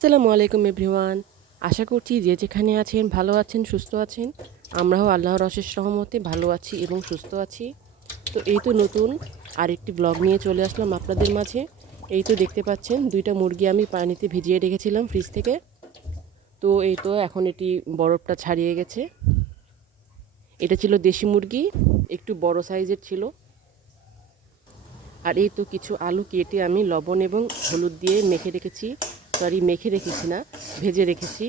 আসসালামু আলাইকুম এভরিওয়ান। আশা করছি যে যেখানে আছেন ভালো আছেন, সুস্থ আছেন। আমরাও আল্লাহর অশেষ সহমতে ভালো আছি এবং সুস্থ আছি। তো এই তো নতুন আরেকটি ব্লগ নিয়ে চলে আসলাম আপনাদের মাঝে। এই তো দেখতে পাচ্ছেন, দুইটা মুরগি আমি পানিতে ভিজিয়ে রেখেছিলাম ফ্রিজ থেকে। তো এই তো এখন এটি বরফটা ছাড়িয়ে গেছে। এটা ছিল দেশি মুরগি, একটু বড় সাইজের ছিল। আর এই তো কিছু আলু কেটে আমি লবণ এবং হলুদ দিয়ে মেখে রেখেছি। সরি মেখে রেখেছি না, ভেজে রেখেছি।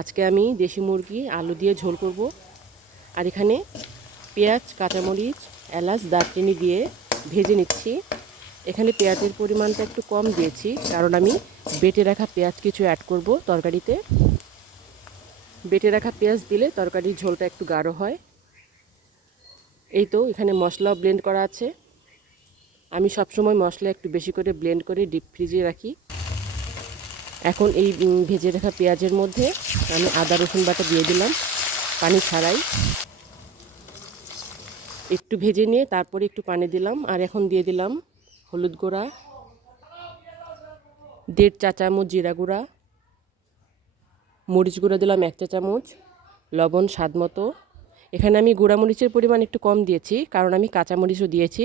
আজকে আমি দেশি মুরগি, আলু দিয়ে ঝোল করব। আর এখানে পেঁয়াজ, কাঁচামরিচ, এলাচ, দারচিনি দিয়ে ভেজে নিচ্ছি। এখানে পেঁয়াজের পরিমাণটা একটু কম দিয়েছি, কারণ আমি বেটে রাখা পেঁয়াজ কিছু অ্যাড করব তরকারিতে। বেটে রাখা পেঁয়াজ দিলে তরকারির ঝোলটা একটু গাঢ় হয়। এই তো এখানে মশলাও ব্লেন্ড করা আছে। আমি সবসময় মশলা একটু বেশি করে ব্লেন্ড করে ডিপ ফ্রিজে রাখি। এখন এই ভেজে রাখা পেঁয়াজের মধ্যে আমি আদা, রসুন বাটা দিয়ে দিলাম, পানি ছাড়াই। একটু ভেজে নিয়ে তারপরে একটু পানি দিলাম, আর এখন দিয়ে দিলাম হলুদ গুঁড়া, দেড় চা চামচ জিরা গুঁড়া, মরিচ গুঁড়া দিলাম এক চা চামচ, লবণ স্বাদ মতো। এখানে আমি গুঁড়ামরিচের পরিমাণ একটু কম দিয়েছি, কারণ আমি কাঁচামরিচও দিয়েছি।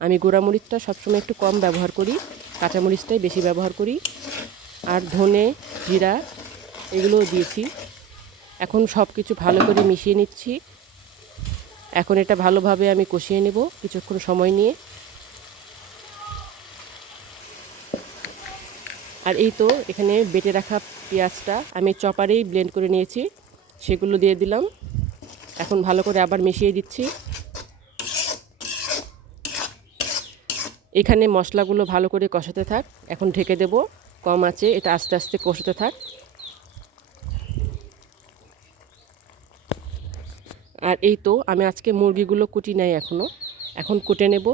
আমি গুঁড়ামরিচটা সবসময় একটু কম ব্যবহার করি, কাঁচামরিচটাই বেশি ব্যবহার করি। আর ধনে, জিরা, এগুলোও দিয়েছি। এখন সব কিছু ভালো করে মিশিয়ে নিচ্ছি। এখন এটা ভালোভাবে আমি কষিয়ে নেব কিছুক্ষণ সময় নিয়ে। আর এই তো এখানে বেটে রাখা পেঁয়াজটা আমি চপারেই ব্লেন্ড করে নিয়েছি, সেগুলো দিয়ে দিলাম। এখন ভালো করে আবার মিশিয়ে দিচ্ছি। এখানে মশলাগুলো ভালো করে কষাতে থাক, এখন ঢেকে দেব। কম আছে, এটা আস্তে আস্তে কষতে থাক। আর এই তো, আমি আজকে মুরগিগুলো কুটি নাই এখনও এখন কুটে নেব।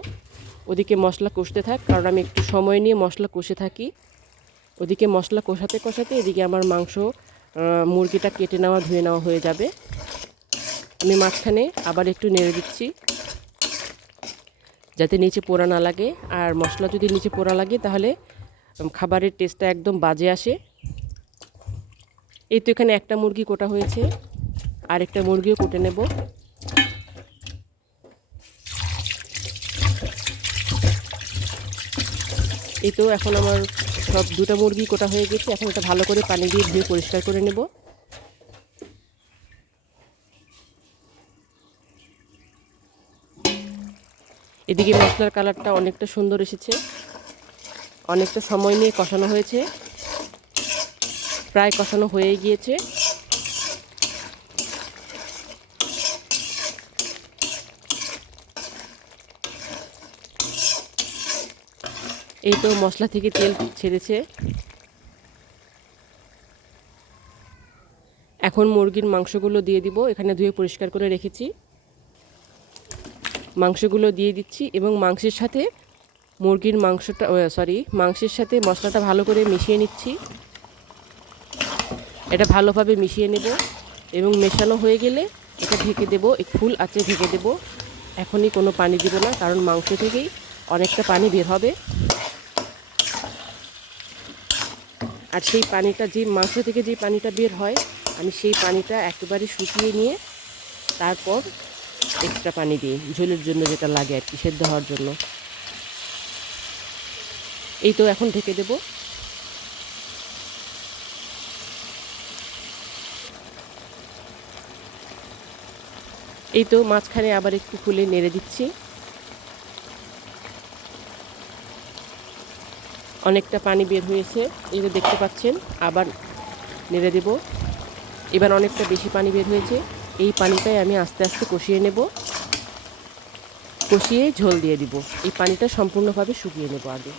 ওদিকে মশলা কষতে থাক, কারণ আমি একটু সময় নিয়ে মশলা কষে থাকি। ওদিকে মশলা কষাতে কষাতে এদিকে আমার মাংস মুরগিটা কেটে নেওয়া, ধুয়ে নেওয়া হয়ে যাবে। আমি মাঝখানে আবার একটু নেড়ে দিচ্ছি, যাতে নিচে পোড়া না লাগে। আর মশলা যদি নিচে পোড়া লাগে, তাহলে খাবারের টেস্টটা একদম বাজে আসে। এই তো এখানে একটা মুরগি কোটা হয়েছে, আর একটা মুরগিও কুটে নেব। এই তো এখন আমার সব দুটো মুরগি কোটা হয়ে গেছে, এখন এটা ভালো করে পানি দিয়ে ধুয়ে পরিষ্কার করে নেব। এদিকে মশলার কালারটা অনেকটা সুন্দর এসেছে। অনেকটা সময় নিয়ে কষানো হয়েছে। প্রায় কষানো হয়ে গিয়েছে। এই তো মশলা থেকে তেল ছেড়েছে। এখন মুরগির মাংসগুলো দিয়ে দিব। এখানে ধুয়ে পরিষ্কার করে রেখেছি। মাংসগুলো দিয়ে দিচ্ছি এবং মাংসের সাথে মুরগির মাংসটা সরি মাংসের সাথে মশলাটা ভালো করে মিশিয়ে নিচ্ছি। এটা ভালোভাবে মিশিয়ে নেব এবং মেশানো হয়ে গেলে এটা ঢেকে দেব ফুল আছে ঢেকে দেব। এখনই কোনো পানি দিব না, কারণ মাংস থেকেই অনেকটা পানি বের হবে। আর সেই পানিটা যে, মাংস থেকে যে পানিটা বের হয়, আমি সেই পানিটা একেবারে শুকিয়ে নিয়ে তারপর এক্সট্রা পানি দিই, ঝোলের জন্য যেটা লাগে আর কি, সেদ্ধ হওয়ার জন্য। এই তো এখন ঢেকে দেব। এই তো মাঝখানে আবার একটু খুলে নেড়ে দিচ্ছি। অনেকটা পানি বের হয়েছে, এই যে দেখতে পাচ্ছেন, আবার নেড়ে দেব। এবার অনেকটা বেশি পানি বের হয়েছে, এই পানিটাই আমি আস্তে আস্তে কষিয়ে নেব। কষিয়ে ঝোল দিয়ে দিব। এই পানিটা সম্পূর্ণভাবে শুকিয়ে নেব আগে।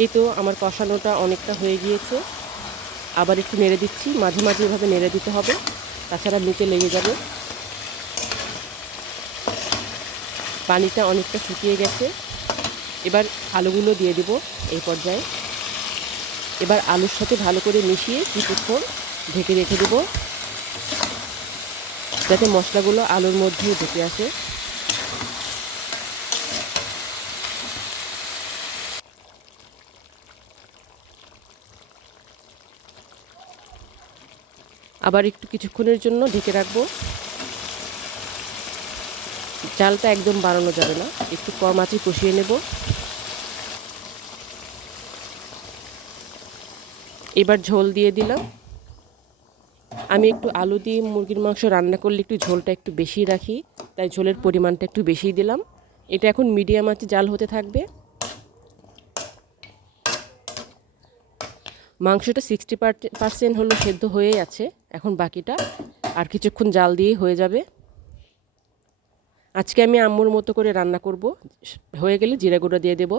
এই তো আমার কষানোটা অনেকটা হয়ে গিয়েছে। আবার একটু নেড়ে দিচ্ছি, মাঝে মাঝে এভাবে নেড়ে দিতে হবে, তাছাড়া নিচে লেগে যাবে। পানিটা অনেকটা শুকিয়ে গেছে। এবার আলুগুলো দিয়ে দিব এই পর্যায়ে। এবার আলুর সাথে ভালো করে মিশিয়ে কিছুক্ষণ ঢেকে রেখে দেবো। যাতে মশলাগুলো আলুর মধ্যে ঢুকে আসে। আবার একটু কিছুক্ষণের জন্য ঢেকে রাখব। চালটা একদম বাড়ানো যাবে না, একটু কম আঁচে কষিয়ে নেব। এবার ঝোল দিয়ে দিলাম। আমি একটু আলু দিয়ে মুরগির মাংস রান্না করলে একটু ঝোলটা একটু বেশি রাখি, তাই ঝোলের পরিমাণটা একটু বেশি দিলাম। এটা এখন মিডিয়াম আঁচে জাল হতে থাকবে। মাংসটা সিক্সটি পার্সেন্ট হলো সেদ্ধ হয়েই আছে। এখন বাকিটা আর কিছুক্ষণ জাল দিয়ে হয়ে যাবে। আজকে আমি আম্মুর মতো করে রান্না করব। হয়ে গেলে জিরা গুঁড়ো দিয়ে দেবো।